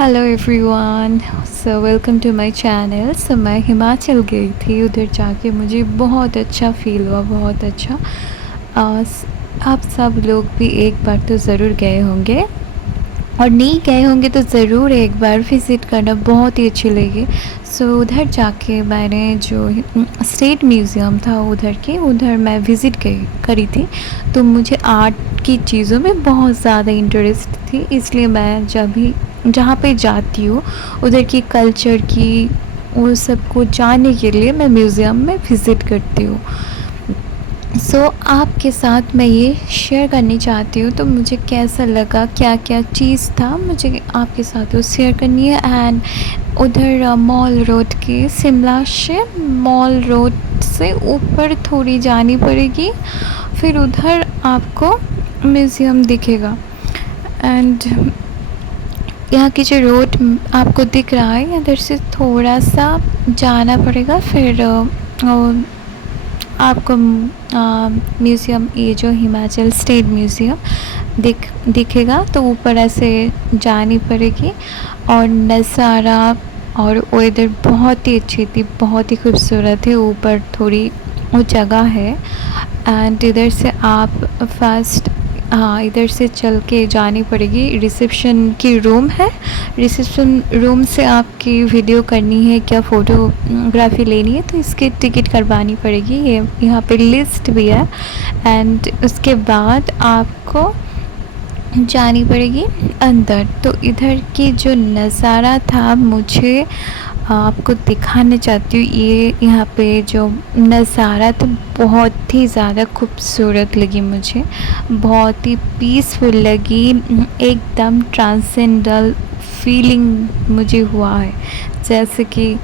Hello everyone. So welcome to my channel. मैं हिमाचल गई थी, उधर जाके मुझे बहुत अच्छा फ़ील हुआ, बहुत अच्छा। आप सब लोग भी एक बार तो ज़रूर गए होंगे, और नहीं गए होंगे तो ज़रूर एक बार विज़िट करना, बहुत ही अच्छी लगी। उधर जाके मैंने जो स्टेट म्यूज़ियम था उधर मैं विज़िट करी थी। तो मुझे आर्ट की चीज़ों में बहुत ज़्यादा इंटरेस्ट थी, इसलिए मैं जब भी जहाँ पे जाती हूँ उधर की कल्चर की वो सब को जानने के लिए मैं म्यूज़ियम में विज़िट करती हूँ। आपके साथ मैं ये शेयर करनी चाहती हूँ, तो मुझे कैसा लगा, क्या क्या चीज़ था, मुझे आपके साथ वो शेयर करनी है। एंड उधर मॉल रोड के शिमला से मॉल रोड से ऊपर थोड़ी जानी पड़ेगी, फिर उधर आपको म्यूज़ियम दिखेगा। एंड यहाँ की जो रोड आपको दिख रहा है, इधर से थोड़ा सा जाना पड़ेगा, फिर आपको म्यूज़ियम, ये जो हिमाचल स्टेट म्यूज़ियम दिखेगा। तो ऊपर ऐसे जानी पड़ेगी, और नज़ारा और वेदर बहुत ही अच्छी थी, बहुत ही खूबसूरत है। ऊपर थोड़ी वो जगह है, एंड इधर से आप फर्स्ट, हाँ, इधर से चल के जानी पड़ेगी। रिसेप्शन की रूम है, रिसेप्शन रूम से आपकी वीडियो करनी है, क्या फ़ोटोग्राफी लेनी है, तो इसकी टिकट करवानी पड़ेगी। ये यहाँ पे लिस्ट भी है। एंड उसके बाद आपको जानी पड़ेगी अंदर। तो इधर की जो नज़ारा था, मुझे आपको दिखाना चाहती हूँ। ये यहाँ पे जो नज़ारा था बहुत ही ज़्यादा खूबसूरत लगी मुझे, बहुत ही पीसफुल लगी, एकदम ट्रांसेंडल फीलिंग मुझे हुआ है। जैसे कि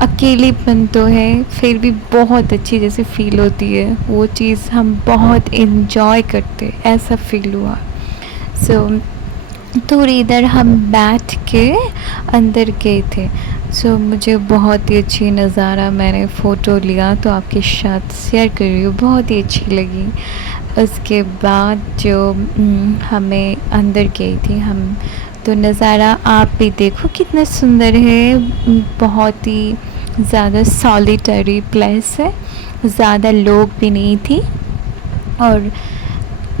अकेलेपन तो है, फिर भी बहुत अच्छी जैसे फ़ील होती है, वो चीज़ हम बहुत इन्जॉय करते, ऐसा फ़ील हुआ। थोड़ी इधर हम बैठ के अंदर गए थे। मुझे बहुत ही अच्छी नज़ारा, मैंने फ़ोटो लिया तो आपके साथ शेयर कर रही हूँ, बहुत ही अच्छी लगी। उसके बाद जो हमें अंदर गई थी हम, तो नज़ारा आप भी देखो कितना सुंदर है। बहुत ही ज़्यादा सॉलिटरी प्लेस है, ज़्यादा लोग भी नहीं थी, और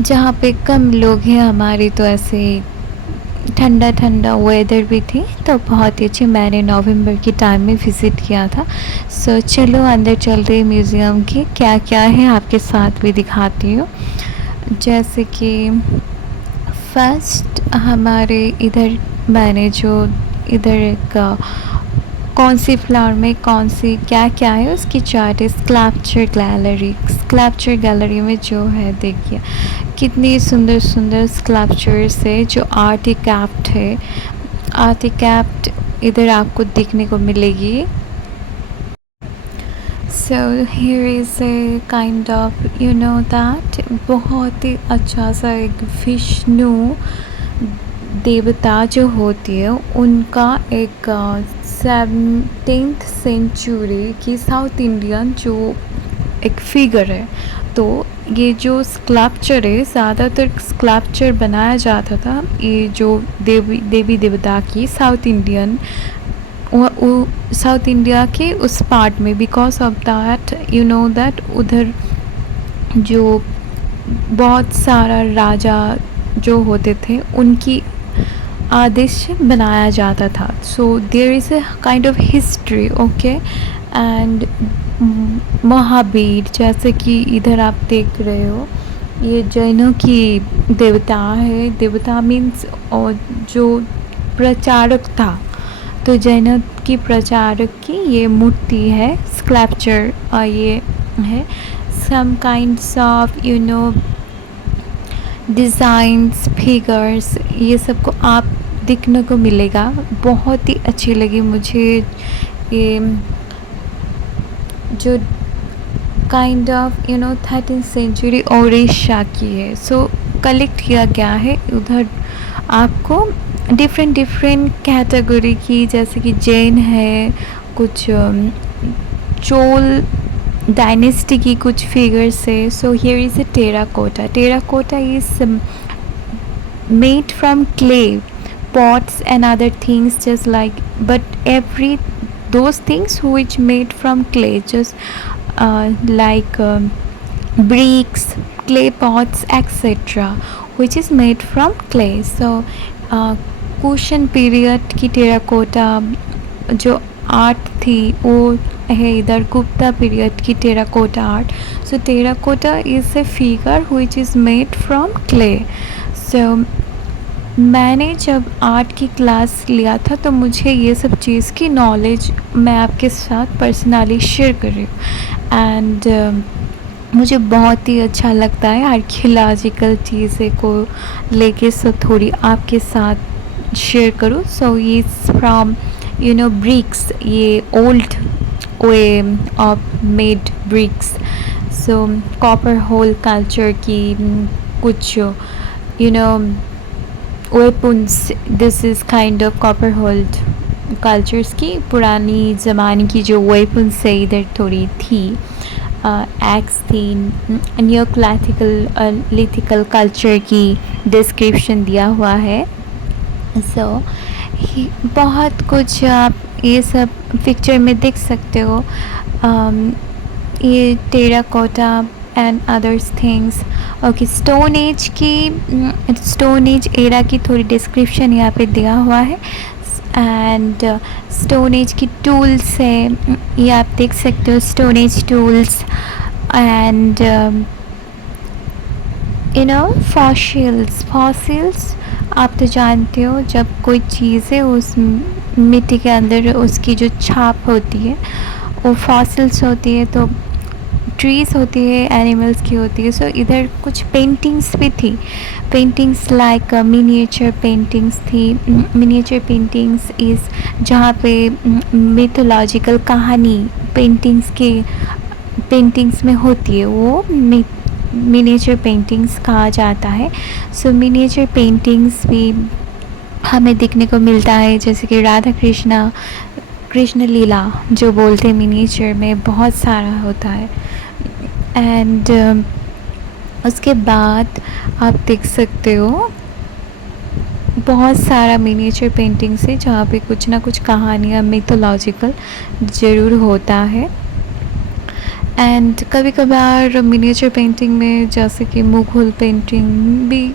जहाँ पे कम लोग हैं हमारी, तो ऐसे ठंडा ठंडा वेदर भी थी, तो बहुत ही अच्छी। मैंने नवंबर के टाइम में विज़िट किया था। चलो अंदर चलते हैं म्यूज़ियम की, क्या क्या है आपके साथ भी दिखाती हूँ। जैसे कि फर्स्ट हमारे इधर, मैंने जो इधर का कौन सी फ्लोर में कौन सी क्या क्या है उसकी चार्ट है। स्कल्पचर गैलरी में जो है, देखिए कितनी सुंदर सुंदर स्कल्पचर्स है जो आर्टिकैप्ट है। आर्टिकैप्ट इधर आपको देखने को मिलेगी। Here is a kind of that बहुत ही अच्छा सा एक विष्णु देवता जो होती है, उनका एक 17th सेंचुरी की साउथ इंडियन जो एक फिगर है। तो ये जो स्कल्पचर है, ज़्यादातर स्कल्पचर बनाया जाता था ये जो देवी देवता की साउथ इंडियन, साउथ इंडिया के उस पार्ट में, बिकॉज ऑफ दैट दैट उधर जो बहुत सारा राजा जो होते थे, उनकी आदेश से बनाया जाता था। There is a kind of history, okay. And Mahavir, जैसे कि इधर आप देख रहे हो, ये जैनों की देवता है। देवता मीन्स और जो प्रचारक था, तो जैनों की प्रचारक की ये मूर्ति है, स्कल्पचर। ये है सम काइंड्स ऑफ डिज़ाइंस, फिगर्स, ये सब को आप देखने को मिलेगा। बहुत ही अच्छी लगी मुझे ये जो kind of 13th century Odisha की है। कलेक्ट किया गया है उधर आपको डिफरेंट कैटेगरी की, जैसे कि जैन है, कुछ चोल डायनेस्टी की कुछ फिगर्स है। Here is a terracotta is made from clay, pots and other things just like, but every those things which made from clay, just like bricks, clay pots, etc., which is made from clay. So Kushan period की terracotta जो art थी वो है इधर Gupta period की terracotta art. So terracotta is a figure which is made from clay. सो मैंने जब आर्ट की क्लास लिया था तो मुझे ये सब चीज़ की नॉलेज मैं आपके साथ पर्सनली शेयर कर रही हूँ. एंड मुझे बहुत ही अच्छा लगता है आर्कियोलॉजिकल चीज़ें को लेके, सो थोड़ी आपके साथ शेयर करूँ. सो ये फ्रॉम ब्रिक्स, ये old way of made bricks. So copper hoard culture की कुछ weapons, this is kind of copper hoard cultures की पुरानी ज़माने की जो वेपन्स है इधर थोड़ी थी. एक्स थी. न्यू क्लासिकल लिथिकल कल्चर की डिस्क्रिप्शन दिया हुआ है. सो बहुत कुछ आप ये सब पिक्चर में देख सकते हो. ये terracotta and others things. Okay, stone age की, स्टोन एज एरा की थोड़ी डिस्क्रिप्शन यहाँ पे दिया हुआ है. एंड स्टोन एज की टूल्स है, ये आप देख सकते हो, stone age tools. And fossils आप तो जानते हो, जब कोई चीज़ है उस मिट्टी के अंदर उसकी जो छाप होती है वो फॉसिल्स होती है. तो ट्रीज़ होती है, एनिमल्स की होती है. सो इधर कुछ पेंटिंग्स भी थी. पेंटिंग्स लाइक मिनिएचर पेंटिंग्स थी. मिनिएचर पेंटिंग्स इज़ जहाँ पे मिथोलॉजिकल कहानी पेंटिंग्स में होती है, वो मिनिएचर पेंटिंग्स कहा जाता है. सो मिनिएचर पेंटिंग्स भी हमें देखने को मिलता है, जैसे कि राधा कृष्ण लीला जो बोलते हैं मिनिएचर में बहुत सारा होता है. एंड उसके बाद आप देख सकते हो बहुत सारा मिनिएचर पेंटिंग्स है जहाँ पे कुछ ना कुछ कहानियाँ मिथोलॉजिकल ज़रूर होता है. एंड कभी कभार मिनिएचर पेंटिंग में जैसे कि मुग़ल पेंटिंग भी,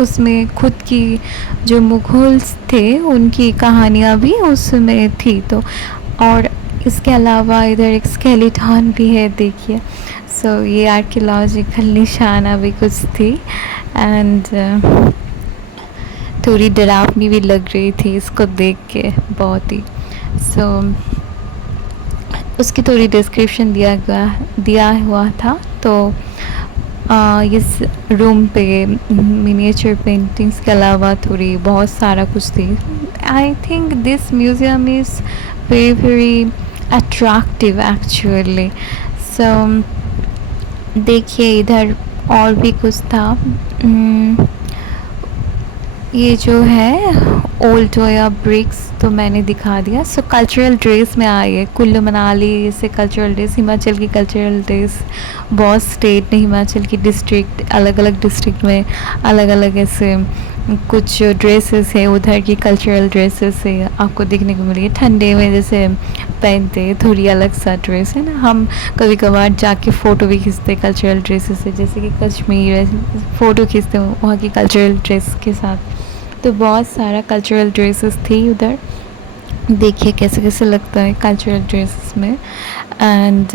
उसमें खुद की जो मुग़ल्स थे उनकी कहानियाँ भी उसमें थी. तो और इसके अलावा इधर एक स्केलेटन भी है, देखिए. सो ये आर्कियोलॉजिकल निशाना भी कुछ थी. एंड थोड़ी डरावनी भी लग रही थी इसको देख के, बहुत ही. सो उसकी थोड़ी डिस्क्रिप्शन दिया हुआ था. तो इस रूम पे मिनिएचर पेंटिंग्स के अलावा थोड़ी बहुत सारा कुछ थी. I think this museum is very very attractive actually. So देखिए इधर और भी कुछ था. ये जो है ओल्ड या ब्रिक्स तो मैंने दिखा दिया. सो कल्चरल ड्रेस में आइए. कुल्लू मनाली से कल्चरल ड्रेस, हिमाचल की कल्चरल ड्रेस, बहुत स्टेट ने हिमाचल की डिस्ट्रिक्ट, अलग अलग डिस्ट्रिक्ट में अलग अलग ऐसे कुछ ड्रेसेस है. उधर की कल्चरल ड्रेसेस है आपको देखने को मिलेगी. ठंडे में जैसे पहनते थोड़ी अलग सा ड्रेस है ना. हम कभी कभार जाके फ़ोटो भी खींचते कल्चरल ड्रेसेस से, जैसे कि कश्मीर फ़ोटो खींचते हो वहाँ की कल्चरल ड्रेस के साथ. तो बहुत सारा कल्चरल ड्रेसेस थी उधर. देखिए कैसे कैसे लगता है कल्चरल ड्रेसेस में. एंड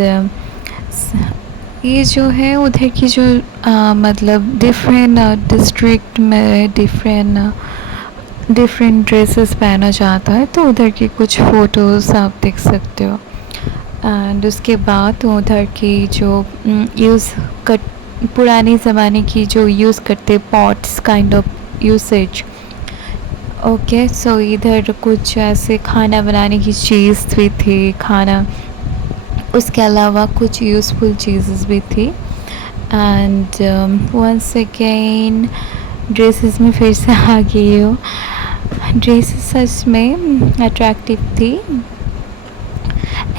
ये जो है उधर की जो मतलब डिफरेंट डिस्ट्रिक्ट में डिफरेंट ड्रेसेस पहना जाता है. तो उधर की कुछ फ़ोटोज़ आप देख सकते हो. एंड उसके बाद उधर की जो पुराने ज़माने की जो यूज़ करते pots kind of usage. Okay, so इधर कुछ ऐसे खाना बनाने की चीज़ भी थी, खाना, उसके अलावा कुछ यूज़फुल चीज़ेस भी थी. एंड वंस अगेन ड्रेसेस में फिर से आ गई हो. ड्रेसेस सच में अट्रैक्टिव थी.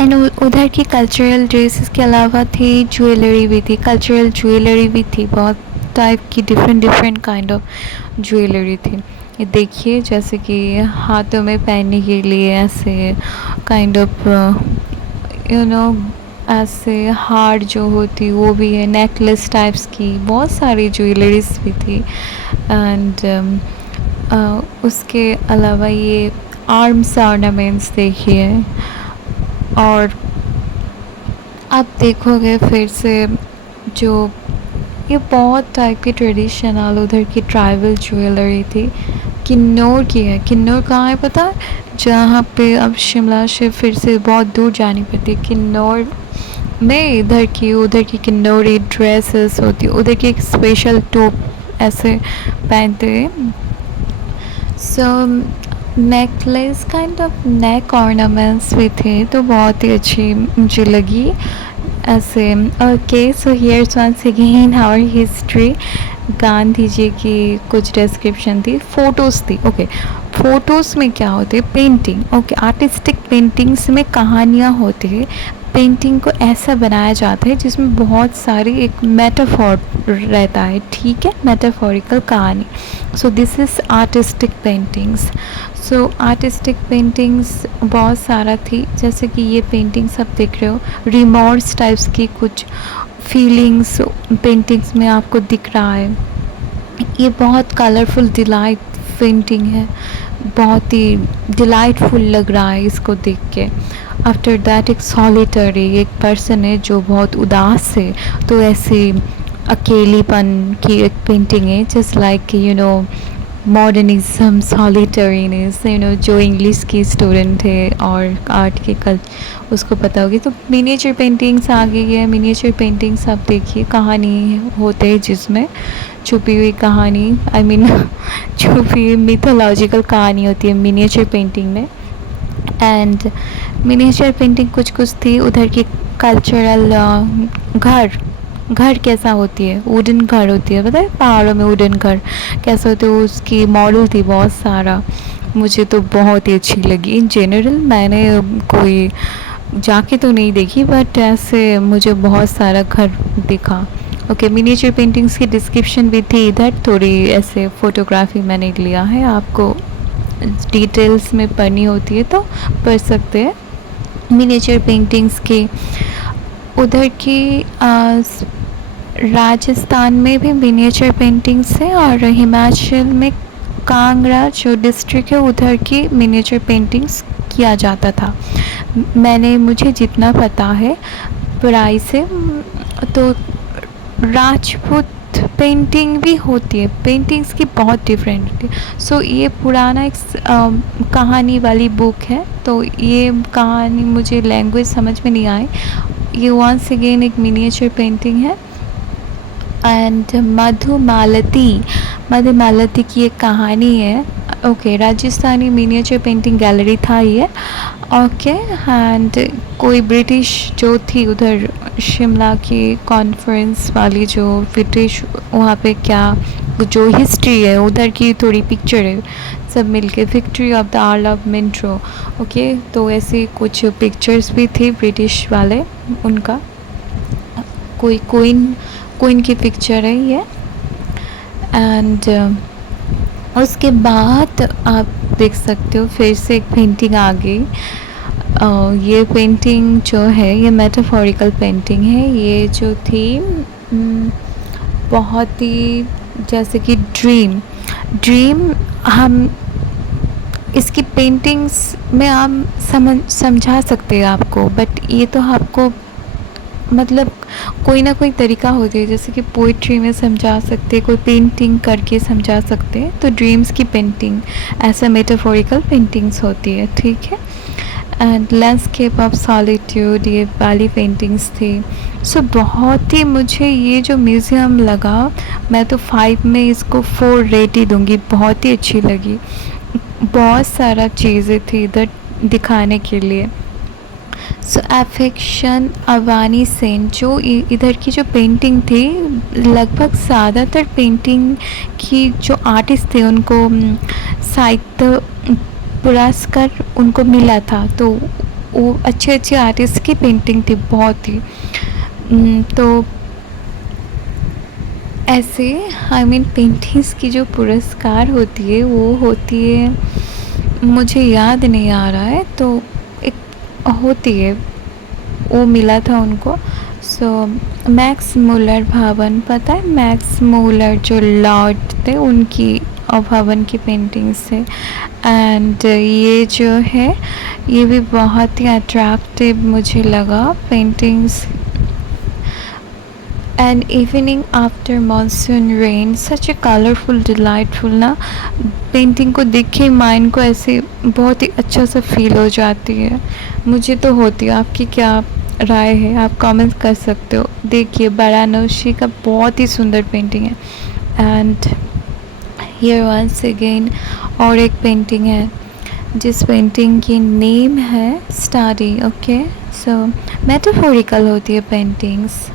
एंड उधर की कल्चरल ड्रेसेस के अलावा थी ज्वेलरी भी थी, कल्चरल ज्वेलरी भी थी, बहुत टाइप की डिफरेंट काइंड ऑफ ज्वेलरी थी. ये देखिए, जैसे कि हाथों में पहनने के लिए ऐसे काइंड ऑफ यू नो ऐसे हार जो होती वो भी है, नेकलेस टाइप्स की बहुत सारी ज्वेलरीज भी थी। एंड उसके अलावा ये आर्म्स ऑर्नामेंट्स देखिए। और आप देखोगे फिर से जो ये बहुत टाइप की ट्रेडिशनल उधर की ट्राइबल ज्वेलरी थी। किन्नौर की है। किन्नौर कहाँ है पता है? जहाँ पे अब शिमला से फिर से बहुत दूर जानी पड़ती है। किन्नौर में इधर की उधर की किन्नौरी ड्रेसेस होती है, उधर की एक स्पेशल टॉप ऐसे पहनते हैं। So necklace kind of neck ornaments भी थे, तो बहुत ही अच्छी मुझे लगी ऐसे। Okay, so here's once again our history. Gandhi ji की कुछ डिस्क्रिप्शन थी, फ़ोटोज़ थी। ओके, फ़ोटोज़ में क्या होते हैं? पेंटिंग। ओके, आर्टिस्टिक पेंटिंग्स में कहानियाँ होती है। पेंटिंग को ऐसा बनाया जाता है जिसमें बहुत सारी एक मेटाफोर रहता है, ठीक है, मेटाफोरिकल कहानी। सो this is artistic paintings. So artistic paintings बहुत सारा थी, जैसे कि ये पेंटिंग्स आप देख रहे हो, रिमोर्स टाइप्स की कुछ फीलिंग्स पेंटिंग्स में आपको दिख रहा है। ये बहुत कलरफुल डिलाइट पेंटिंग है, बहुत ही डिलाइटफुल लग रहा है इसको देख के। आफ्टर दैट एक सॉलिटरी एक पर्सन है जो बहुत उदास है, तो ऐसे अकेलीपन की एक पेंटिंग है, जस्ट लाइक मॉडर्निज्म, सॉलिटरीनेस, जो इंग्लिश की स्टूडेंट है और आर्ट के कल उसको पता होगी। तो मिनिएचर पेंटिंग्स आ गई है। मिनिएचर पेंटिंग्स आप देखिए, कहानी होते हैं जिसमें छुपी हुई कहानी, आई मीन छुपी हुई मिथोलॉजिकल कहानी होती है मिनिएचर पेंटिंग में। एंड मिनिएचर पेंटिंग कुछ कुछ थी उधर की कल्चरल। घर घर कैसा होती है? वुडन घर होती है, पता है, पहाड़ों में वुडन घर कैसे होते हैं, उसकी मॉडल थी बहुत सारा। मुझे तो बहुत ही अच्छी लगी। इन जनरल मैंने कोई जाके तो नहीं देखी, बट ऐसे मुझे बहुत सारा घर दिखा। ओके, मिनिएचर पेंटिंग्स की डिस्क्रिप्शन भी थी इधर, थोड़ी ऐसे फ़ोटोग्राफी मैंने लिया है, आपको डिटेल्स में पढ़नी होती है तो पढ़ सकते हैं। मिनिएचर पेंटिंग्स की उधर की राजस्थान में भी मिनिएचर पेंटिंग्स है, और हिमाचल में कांगड़ा जो डिस्ट्रिक्ट है उधर की मिनिएचर पेंटिंग्स किया जाता था। मुझे जितना पता है पढ़ाई से, तो राजपूत पेंटिंग भी होती है। पेंटिंग्स की बहुत डिफरेंट होती है। सो ये पुराना एक कहानी वाली बुक है, तो ये कहानी मुझे लैंग्वेज समझ में नहीं आई। ये वंस अगेन एक मिनिएचर पेंटिंग है। एंड मधुमालती की एक कहानी है। Okay, Rajasthani miniature painting gallery था ये। ओके, एंड कोई ब्रिटिश जो थी उधर शिमला की कॉन्फ्रेंस वाली, जो ब्रिटिश वहाँ पे क्या जो हिस्ट्री है उधर की थोड़ी पिक्चर है, सब मिलके victory of the earl of Minto. Okay, तो ऐसे कुछ पिक्चर्स भी थे ब्रिटिश वाले, उनका कोई क्वीन की पिक्चर है ये। एंड उसके बाद आप देख सकते हो फिर से एक पेंटिंग आ गई। ये पेंटिंग जो है ये मेटाफोरिकल पेंटिंग है। ये जो थी बहुत ही जैसे कि ड्रीम हम इसकी पेंटिंग्स में आप समझा सकते हैं आपको, बट ये तो आपको मतलब कोई ना कोई तरीका होती है, जैसे कि पोइट्री में समझा सकते, कोई पेंटिंग करके समझा सकते हैं, तो ड्रीम्स की पेंटिंग ऐसा मेटाफोरिकल पेंटिंग्स होती है, ठीक है। एंड लैंडस्केप ऑफ सॉलिट्यूड ये वाली पेंटिंग्स थी। सो बहुत ही मुझे ये जो म्यूज़ियम लगा, मैं तो 5 में इसको 4 रेट ही दूँगी, बहुत ही अच्छी लगी। बहुत सारा चीज़ें थी इधर दिखाने के लिए। सो एफेक्शन अवानी सेन जो इधर की जो पेंटिंग थी, लगभग ज़्यादातर पेंटिंग की जो आर्टिस्ट थे उनको साहित्य पुरस्कार उनको मिला था, तो वो अच्छे आर्टिस्ट की पेंटिंग थी बहुत ही। तो ऐसे आई मीन पेंटिंग्स की जो पुरस्कार होती है वो होती है, मुझे याद नहीं आ रहा है, तो एक होती है, वो मिला था उनको। सो मैक्स मुलर भवन, पता है मैक्स मुलर जो लॉर्ड थे उनकी भवन की पेंटिंग्स है। एंड ये जो है ये भी बहुत ही अट्रैक्टिव मुझे लगा paintings. And evening after monsoon rain, such A colourful delightful ना, पेंटिंग को देख के माइंड को ऐसे बहुत ही अच्छा सा फील हो जाती है। मुझे तो होती है, आपकी क्या राय है आप कमेंट कर सकते हो। देखिए वाराणसी का बहुत ही सुंदर पेंटिंग है। एंड हियर वंस अगेन और एक पेंटिंग है जिस पेंटिंग की नेम है स्टडी। ओके, सो मेटाफोरिकल होती है पेंटिंग्स।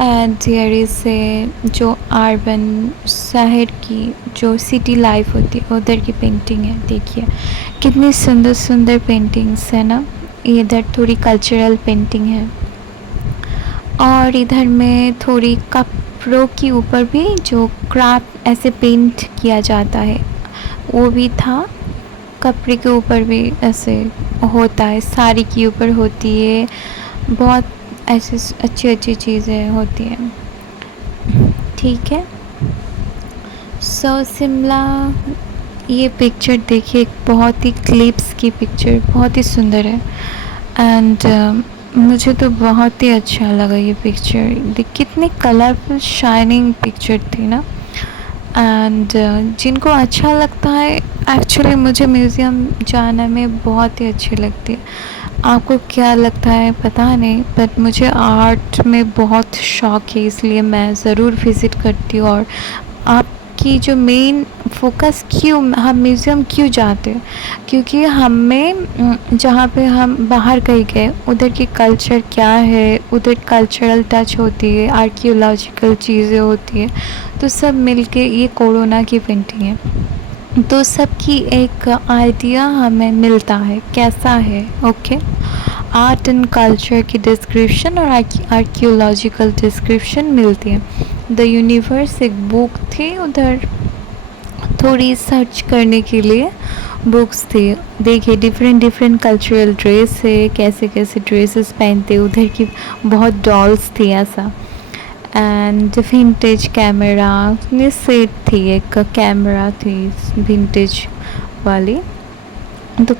एंड हियर इज से जो अर्बन शहर की जो सिटी लाइफ होती है उधर की पेंटिंग है। देखिए कितनी सुंदर सुंदर पेंटिंग्स है ना। इधर थोड़ी कल्चरल पेंटिंग है और इधर में थोड़ी कपड़ों के ऊपर भी जो क्राफ्ट ऐसे पेंट किया जाता है वो भी था। कपड़े के ऊपर भी ऐसे होता है, साड़ी के ऊपर होती है, बहुत ऐसी अच्छी अच्छी चीज़ें होती हैं। ठीक है, सो शिमला, ये पिक्चर देखिए बहुत ही क्लिप्स की पिक्चर, बहुत ही सुंदर है। एंड मुझे तो बहुत ही अच्छा लगा ये पिक्चर। देख कितनी कलरफुल शाइनिंग पिक्चर थी ना। एंड जिनको अच्छा लगता है, एक्चुअली मुझे म्यूज़ियम जाना में बहुत ही अच्छी लगती है। आपको क्या लगता है पता नहीं, बट मुझे आर्ट में बहुत शौक़ है, इसलिए मैं ज़रूर विज़िट करती हूँ। और आपकी जो मेन फोकस क्यों हम म्यूज़ियम क्यों जाते हैं, क्योंकि हमें जहाँ पे हम बाहर कहीं गए उधर की कल्चर क्या है, उधर कल्चरल टच होती है, आर्कियोलॉजिकल चीज़ें होती है, तो सब मिलके ये कोरोना की पेंटिंग है, तो सबकी एक आइडिया हमें मिलता है कैसा है। ओके, आर्ट एंड कल्चर की डिस्क्रिप्शन और आर्कियोलॉजिकल डिस्क्रिप्शन मिलती है। द यूनिवर्स एक बुक थी, उधर थोड़ी सर्च करने के लिए बुक्स थी। देखिए डिफरेंट डिफरेंट कल्चरल ड्रेस है, कैसे कैसे ड्रेसेस पहनते, उधर की बहुत डॉल्स थी ऐसा। एंड विंटेज कैमरा सेट थी, एक कैमरा थी विंटेज वाली। तो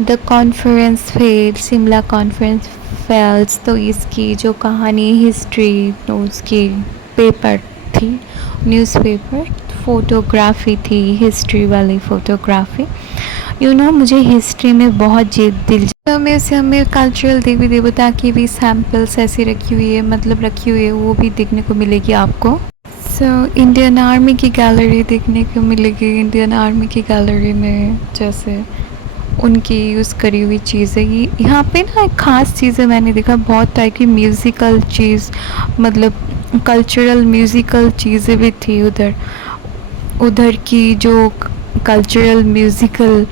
the conference fair, Shimla conference fairs, तो इसकी जो कहानी हिस्ट्री, तो उसकी पेपर थी, न्यूज़पेपर, फ़ोटोग्राफी थी, हिस्ट्री वाली फ़ोटोग्राफी। मुझे हिस्ट्री में बहुत दिलचस्प में से हमें कल्चरल देवी देवता की भी सैम्पल्स ऐसी रखी हुई है, मतलब रखी हुई है, वो भी देखने को मिलेगी आपको। इंडियन आर्मी की गैलरी देखने को मिलेगी। इंडियन आर्मी की गैलरी में जैसे उनकी यूज़ करी हुई चीज़ें, यहाँ पे ना एक ख़ास चीज़ें मैंने देखा, बहुत टाइप की म्यूज़िकल चीज़, मतलब कल्चरल म्यूज़िकल चीज़ें भी थी उधर। उधर की जो कल्चरल म्यूज़िकल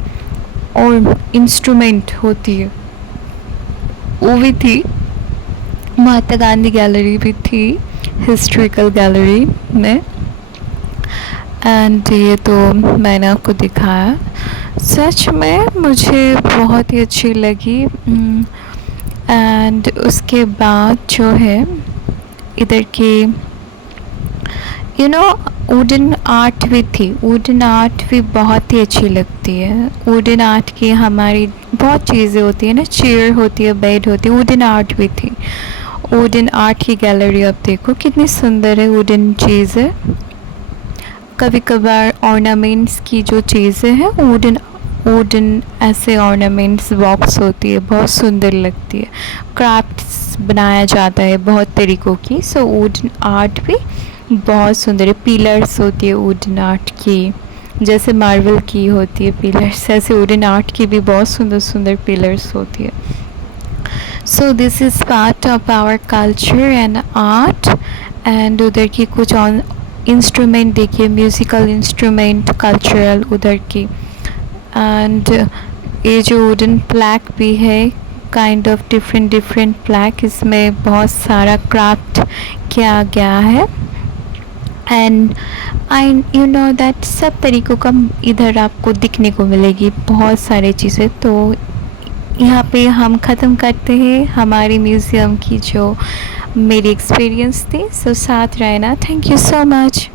और इंस्ट्रूमेंट होती है वो भी थी। महात्मा गांधी गैलरी भी थी हिस्ट्रिकल गैलरी में। एंड ये तो मैंने आपको दिखाया, सच में मुझे बहुत ही अच्छी लगी। एंड उसके बाद जो है इधर की वुडन आर्ट भी थी। वुडन आर्ट भी बहुत ही अच्छी लगती है। वुडन आर्ट की हमारी बहुत चीज़ें होती है ना, चेयर होती है, बेड होती है, वुडन आर्ट भी थी। वुडन आर्ट की गैलरी आप देखो कितनी सुंदर है, वुडन चीज़ें। कभी कभार ऑर्नामेंट्स की जो चीज़ें हैं वुडन ऐसे ऑर्नामेंट्स बॉक्स होती है, बहुत सुंदर लगती है। क्राफ्ट्स बनाया जाता है बहुत तरीक़ों की। सो वुडन आर्ट भी बहुत सुंदर है। पिलर्स होती है वुडन आर्ट की, जैसे मार्बल की होती है पिलर्स, ऐसे वुडन आर्ट की भी बहुत सुंदर सुंदर पिलर्स होती है। So this is part of our culture and art. And उधर की कुछ इंस्ट्रूमेंट देखिए, म्यूज़िकल इंस्ट्रूमेंट कल्चरल उधर की। एंड ये जो वुडन प्लैक भी है kind of different different black, इसमें बहुत सारा क्राफ्ट किया गया है। And I you know that सब तरीक़ों का इधर आपको दिखने को मिलेगी, बहुत सारी चीज़ें। तो यहाँ पे हम ख़त्म करते हैं हमारी म्यूज़ियम की जो मेरी एक्सपीरियंस थी। सो साथ रहना। Thank you so much.